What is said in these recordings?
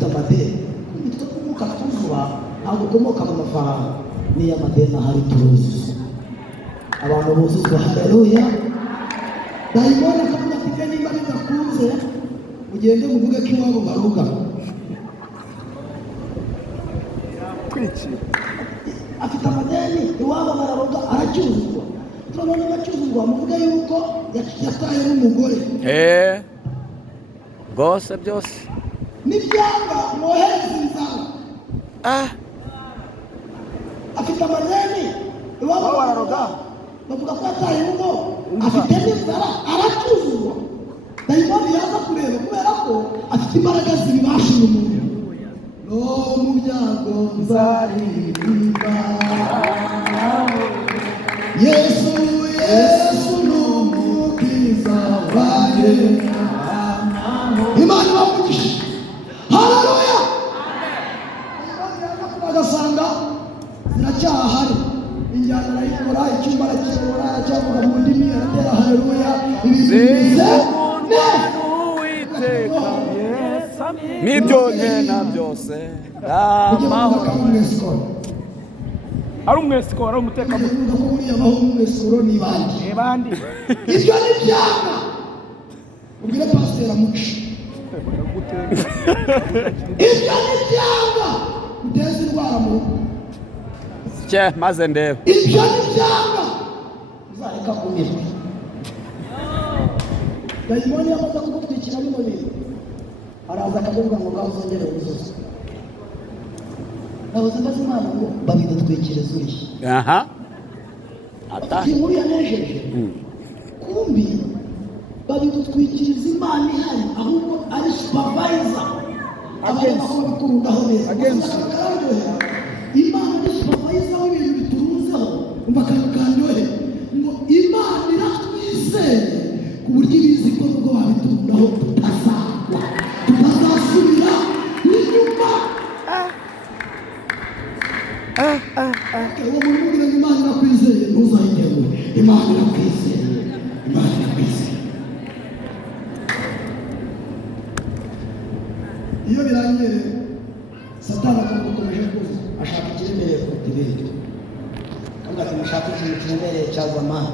afite amadeni nitwe twumuka tuzuba ntabwo ukomoka mu mafaranga niyo amadeni ahari turuzuza abantu buzuzwa haleluya dayimoni akavuga ati ibyo nimba bidakunze ugende muvuge ko iwabo baruga afite amadeni iwabo bararuga aracyuzuzwa turabona bacyuzuzwa muvuge yuko yataye n'umugore rwose byose n'ibyanga mwohereza inzara afite amadeni iwabo bararuga bavuga ko yataye urugo afite n'inzara aracyuzuzwa dayimoni yaza kureba kubera ko afite imbaraga zibibashije umuntu no mu byago nzaririmba Yesu Yesu n'umukiza wanjye Imana bamugisha haleluya agasanga ziracyahari injyana arayikora icyuma arakiyobora aracyavuga mu ndimi aratera haleluya n'ibyo nkena byose ari umwesikoro ari umutekamutwe uriya baho umwesikoro ni bandi ibyo ni byanga ubwire pasiteri amuca ibyo ni byanga uteza indwara mu rugo maze ndebe ibyo ni byanga uzareka kumirwa dayimoni yamaze kugutwikira bino bintu araza akavuga ngo ngaho uzongere uzuze nabuze mbaze Imana ngo babidutwikire zuriya inkuru yanejeje kumbi babidutwikiriza Imana ihari ahubwo ari supervisor abagenda ko bikurundaho neza Imana ni supervisor w'ibintu bituruzeho umva akantu kanyohe ngo Imana iratwizeye ku buryo ibizi ko nubwo babiturundaho tutazagwa tutazasubira inyuma uwo muntu ubwira ngo Imana irakwizeye ntuzayigemo Imana irakwizeye Imana irakwizeye iyo birangiye Satani akamukomeje kuza ashaka ikiremereye kuruta ibindi avuga ati mushaka ikintu kiremereye cya zamani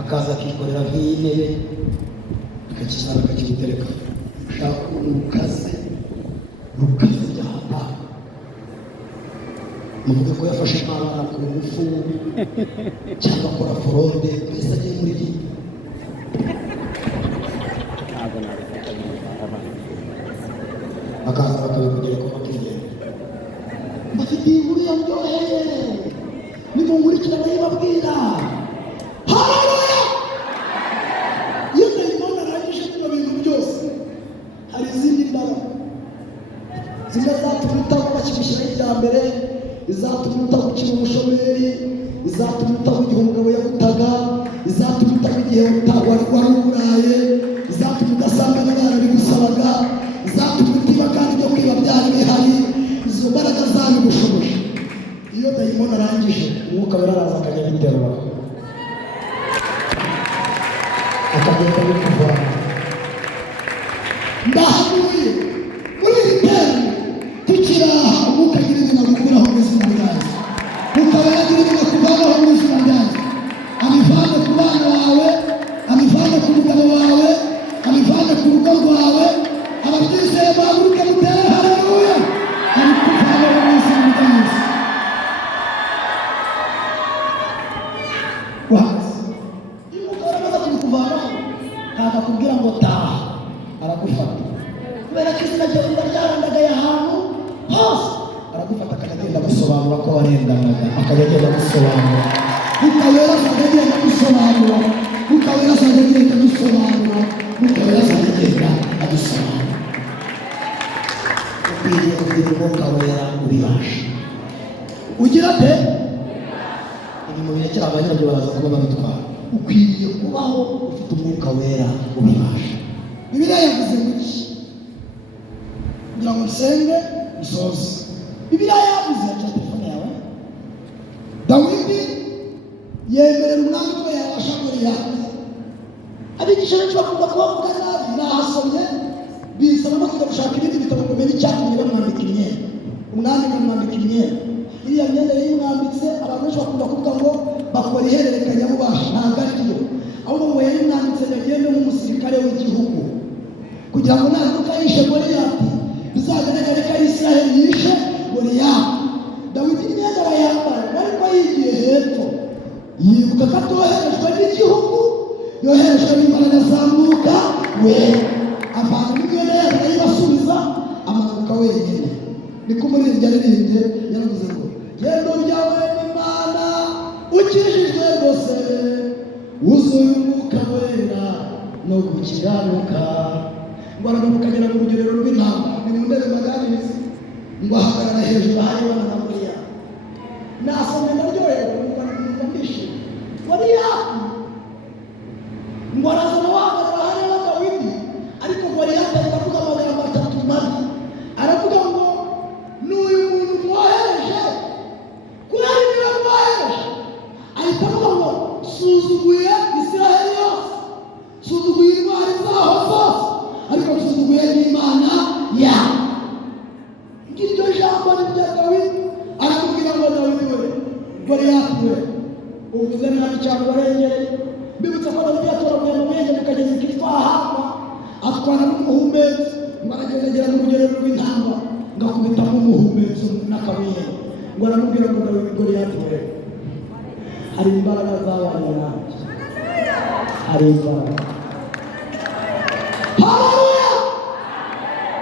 akaza akikorera nk'iyi ntebe akakizana akakitereka ashaka urukaze byahata muvuga ko yafashe abana ku ngufu cyangwa akora forode mbese agiye muri iyi akaza bakabikugereka bakigenda bafite inkuru yaryoheye nimungurikira bayibabwira haleluya iyo dayimoni arangije bino bintu byose hari izindi mbaraga zimwe zatuma utaguma kimushyiraho iterambere izatuma utagukira ubushomeri izatuma utagwa igihe umugabo yagutaga izatuma utagwa igihe wari uburaye izatuma udasanga n'abana bigusabaga izatuma utiba kandi ibyo kwiba byari bihari izo mbaraga zabigushoboje iyo dayimoni arangije umwuka wera araza akajya abiterura akagenda bikuvana ndahanuye muri iri terano tukiraha umwuka agira ibintu agukuraho mu izina ryayo ukaba yagira ibintu akuvanaho mu izina ryayo abivane ku bana bawe abivane ku mugabo wawe abivane ku rugo rwawe ababyizeye bahaguruke mutere haleluya ari kuvanaho mu izina ryayo wazi iyo umugabo amaze kubikuvanaho ntabwo akubwira ngo taha aragufata kubera ko izina ryawe riba ryarandagaye ahantu hose aragufata akagenda gusobanura ko warenganaga akagenda gusobanura ukawera akagenda gusobanura ukawera akagenda gusobanura ukawera akagenda adusobanura ukwiriye kugira umwuka wera ubibasha ugira ate ibintu birekera abanyabyo baraza kuba babitwara ukwiriye kubaho ufite umwuka wera ubibasha Bibiliya yavuze ngo iki kugira ngo nsenge nsoze Bibiliya yavuze cya telefone yawe Dawidi yemerera umwami ko yabasha Goliyati abigisha benshi bakunda kubavuga nabi nahasomye bisaba no kujya gushaka ibindi bitabo ngo mumenye icyatumye bamwambika imyenda. Umwami bamwambika imyenda, iriya myenda yari imwambitse abantu benshi bakunda kuvuga ngo bakora ihererekanyabubasha. Ntabwo ari byo, ahubwo ngo yari imwambitse ngo agende nk'umusirikare w'igihugu, kugira ngo nazuka yishe Goliyati bizagaragare ko ari Isiraheli yishe Goliyati. Dawidi imyenda arayambara, ariko yigiye hepfo yibuka ko atoherejwe n'igihugu, yoherejwe n'imbaraga za Mwuka Wera. Avana imyenda ye arayibasubiza, amanuka wenyine. Niko umuririmbyi yaririmbye, yaravuze ngo genda ujyawe n'Imana ukijijwe rwose, wuzuye Umwuka Wera no gukiranuka. Ngo aramanuka agera mu rugerero rw'intama, ni mu ndebe maganirizi, ngo ahagarara hejuru hari Yohana na Mariya. Nasomye ndaryohewe, numva ndishimye. Goliyati ngo araza nawe ahagarara hariya Dawidi, ariko Goliyati ahita avuga amagambo atatu mabi. Aravuga ngo n'uyu muntu mwohereje, kubera niwe mwohereje. Ahita avuga ngo suzuguye Isiraheli yose, suzuguye intwari zaho zose, ariko suzuguye n'Imana yawe. Ngiryo jambo ni rya Dawidi. Aramubwira ngo Dawidi we, Goliyati we, uvuze nabi cyane warengeye. Mbibutsa ko Dawidi yatoraguye mu mwenge mu kagezi kitwa Ahava, atwara n'umuhumetso, ngo aragenda agera mu rugerero rw'intama, ngo akubitamo umuhumetso n'akabuye. Ngo aramubwira ngo Dawidi, Goliyati we, hari imbaraga zabanye nanjye, hari imbaraga. Haleluya!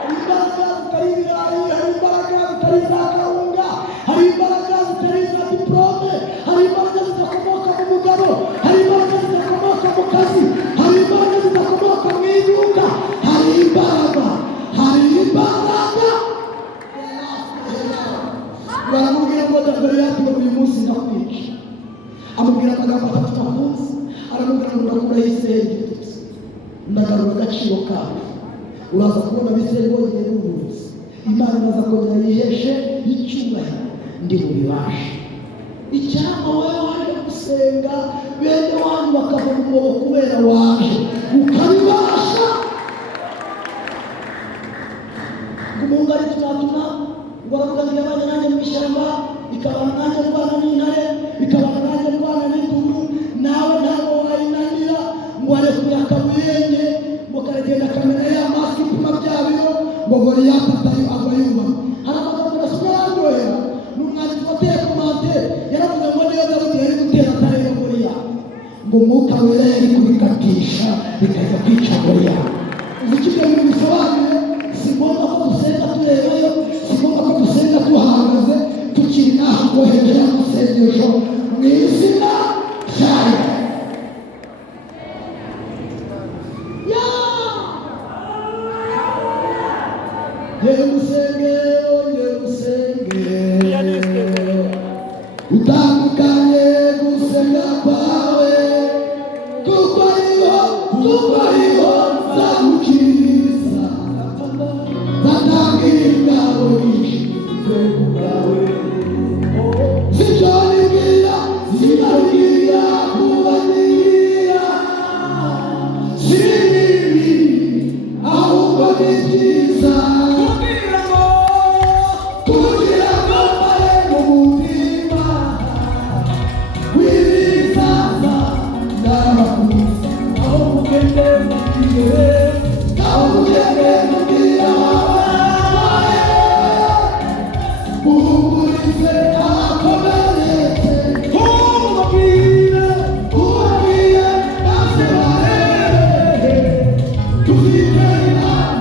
Hari imbaraga zitari ibirayi, hari imbaraga zitari za kawunga, hari imbaraga zitari za diplome, hari imbaraga zidakomoka mu mugabo, hari imbaraga zidakomoka mu kazi, hari imbaraga zidakomoka mu iduka, hari imbaraga, hari imbaraga. Baramubwira ngo Goliyati ngo uyu munsi ndakwica. Amubwira amagambo atatu akunze, aramubwira ngo ndakuraho Isiraheli igitutsi, ndagarura agaciro kawe. Uraza kubona Abisirayeli bonyine b'ubuyobozi, Imana iraza kongera yiheshe icyubahiro, ndi bubibashe. Icyampa wowe waje gusenga, bene wanyu bakava mu mwobo kubera waje ukabibasha. Umuhungu ari tunatuna, ngo aravuga ngo yabanye nanjye mu ishyamba, ikabana nanjye ndwana n'intare, ikabana nanjye ndwana n'indubu, nawe ntabwo wayinanira. Ngo arekuye akabuyenge, ngo karagenda kamera ya masike ipima bya biro, ngo Goliyati agwa yubama. Hari amagambo nasomye yararyohera, ni umwanditsi wateye komantere, yaravuze ngo niyo Dawidi yari gutera atareba Goliyati, ngo Mwuka Wera yari kubikatisha bikajya kwica Goliyati. Uzi icyo ibyo bintu bisobanuye? Si ngombwa ko dusenga turebayo, si ngombwa ko dusenga tuhahagaze, tukiri n'aho ngo hejuru y'amasengesho mu izina ryayo. Utandukanye gusenga kwawe, kuko ariho nzagukiriza, nzatanga ingabo nyinshi bwawe. Sinabwira kubanira, si bibi ahubwo ni byiza, kugira ngo mbare mu mutima w'ibizaza n'abakuzi. Aho mugende mubwire, aho mugende mubwire ababaye, muhumurize abakomeretse, ubabwire maze barebe, dufite Imana.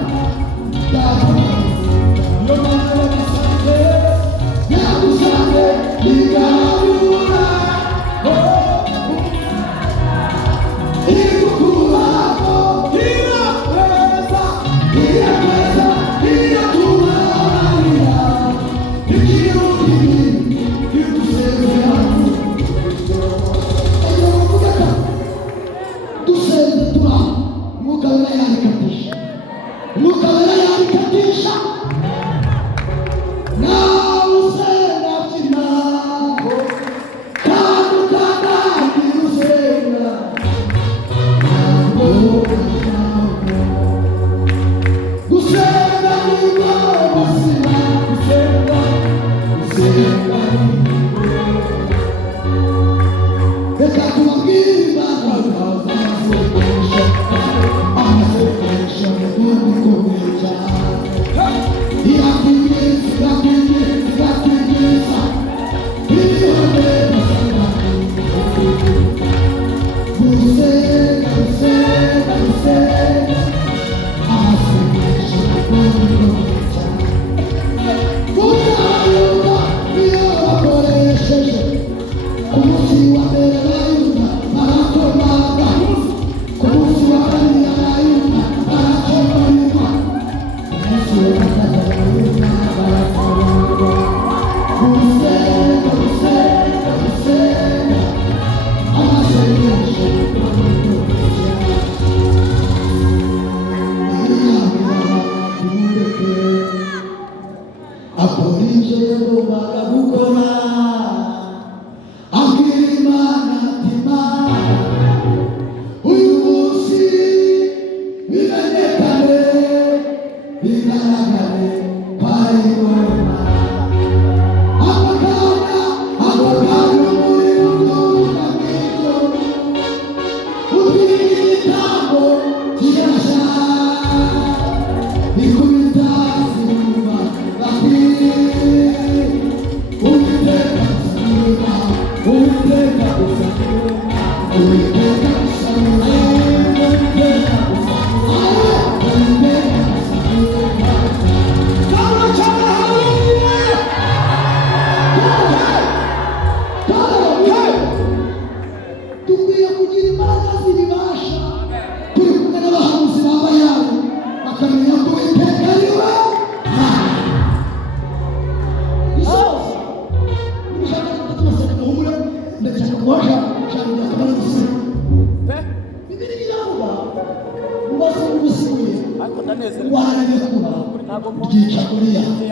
ryica Goliyati.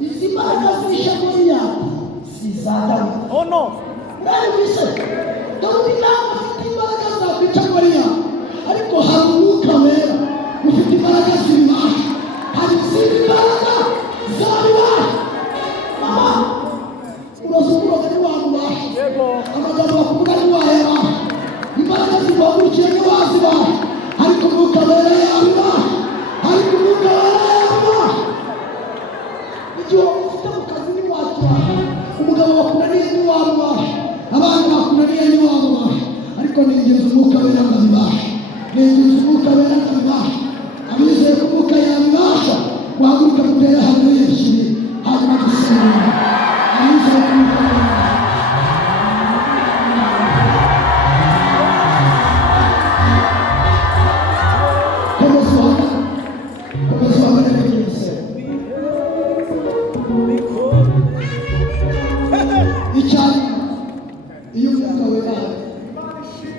Izi mbaraga zishe Goliyati si iza Dawidi. Oh no. Mwumvise Dawidi ntabwo afite imbaraga zakwica Goliyati, ariko hari umwuka wera ufite imbaraga zibibasha. Hari izindi mbaraga zabibasha. Urasukura ni wabubasha, amagambo bakuvuga ni wayabasha, imbaraga zibagurukiye ni wazibasha, ariko umwuka wera yabibasha, ariko umwuka wera yabibasha. Igihe ufite mu kazi ni wakibasha, umugabo bakunaniye ni wabubasha, abana bakunaniye ni wabubasha, ariko nigeze umwuka wera akabibasha, nigeze umwuka wera akabibasha. Abizeye ko umwuka yabibasha, wahaguruka mutere hamwe yishimye, hanyuma dusenga. Abizeye ko umwuka wera iyo umwuka wera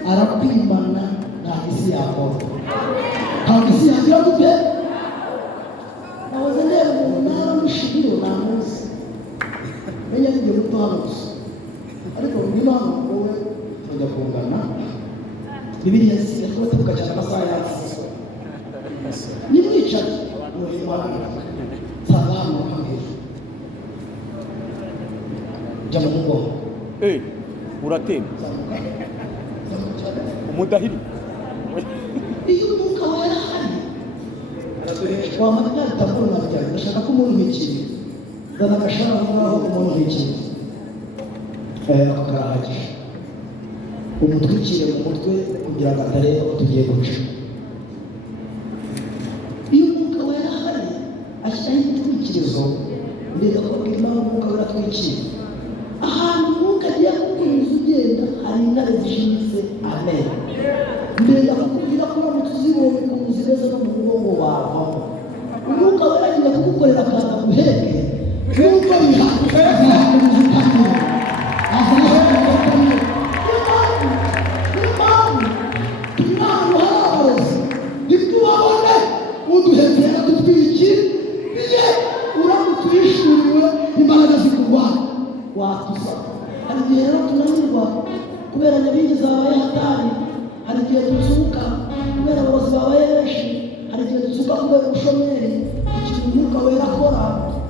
arakwimana ntabwo isi yakora, ntabwo isi yagira gute. Nahoze ndeba umuntu ntara mushibiro nta munsi menya n'igihe muto hano gusa, ariko niba wowe tujya kungana Bibiliya zisigaye tuba tuvuga cyane amasaha yacu. Nimwicaye muri mwana nsanga hano hejuru jya mu mugongo Uratema umudahiri. Iyo umwuka wera hari wamara imyaka itanu n'amajyana, ndashaka ko umuntu wikiri zana agashara ngaho umuntu wikiri ako karahagije, umutwikire mu mutwe kugira ngo atareba ko tugiye guca. Iyo umwuka wera hari ashyiraho igitwikirizo, ndetse akabwira impamvu umwuka wera atwikira. Ahantu umwuka agiye kukunyuza ugenda hari intare zishimitse. Amen. Mbere akakubwira ko uramutse uzibonye ukuntu zimeze no mu mugongo wavamo. Umwuka wera agiye kugukorera akaza guheke nubwo bihagije azakomeza utamira, azakomeza utamira. Niyo mpamvu turi n'ahantu hari abarozi ntitubabone uduhetera dutwikiriye. Uramutse uhishuriwe imbaraga zikurwanya watuza. Hari igihe rero tunanirwa kubera nyabingi zabaye hatari, hari igihe dusuka kubera abayobozi babaye benshi, hari igihe dusuka kubera ubushomeri. Ikintu umwuka wera akora,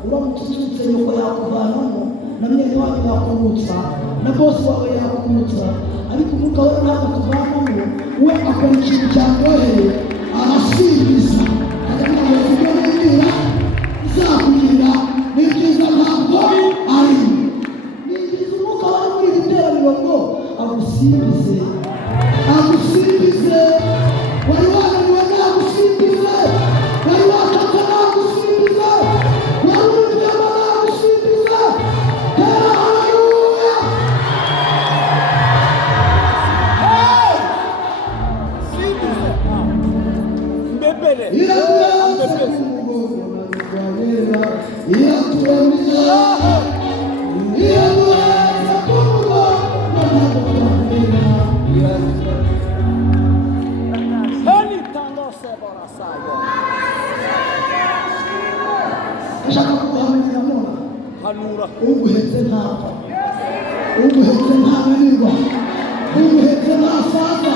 uramutse usutse nyoko yakuvanamo, na mwene wanyu yakumutsa, na bosi wawe yakumutsa, ariko umwuka wera ntabwo tuvanamo. We akora ikintu cyaryoheye, arasimbiza akagira ngo ibyo wibwira bizakugirira ni byiza ntabwo ari. Nigiriza umwuka wari muri iri teraniro ngo agusimbize, agusimbize. Wari wananiwe nagusimbize, wari wakata nagusimbize, wari urugamba nagusimbize. Tera haleluya. Mbebele. Iraguye ashaka kuguhamenyera none hanura uguhetse ntapfa uguhetse ntananirwa uguhetse ntasaza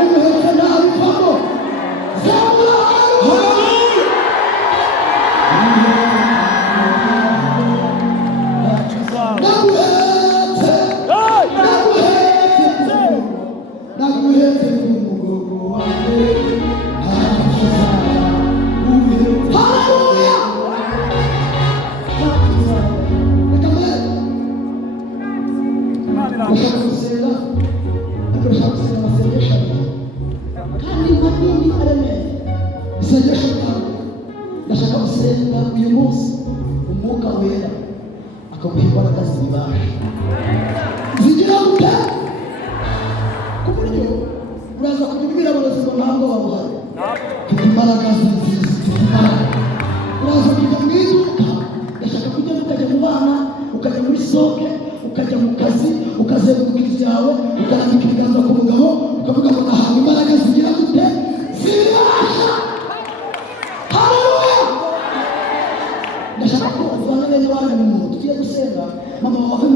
uguhetse ntabivamo zamura haleluya naguhetse ku mugongo wanjye ntakiza uguhetse haleluya ndashaka gusenga ndashaka gusenga amasengesho kandi nk'ibindi aremeye isengesho ryawe ndashaka gusenga uyu munsi umwuka wera akaguha imbaraga zibibasha zigira gute ku buryo uraza kubibwira abarozi ngo ntabwo babuhari mfite imbaraga zifite imbaraga uraza kujya mu iduka ndashaka kujya ukajya mu bana ukajya muri soke ukajya mu kazi ukazenguruka inzu yawe ukarambika ibiganza ku mugabo ukavuga ngo nahawe imbaraga zigira gute zibasha haleluya ndashaka ko uvana neza abana mu muntu tugiye gusenga mama wawe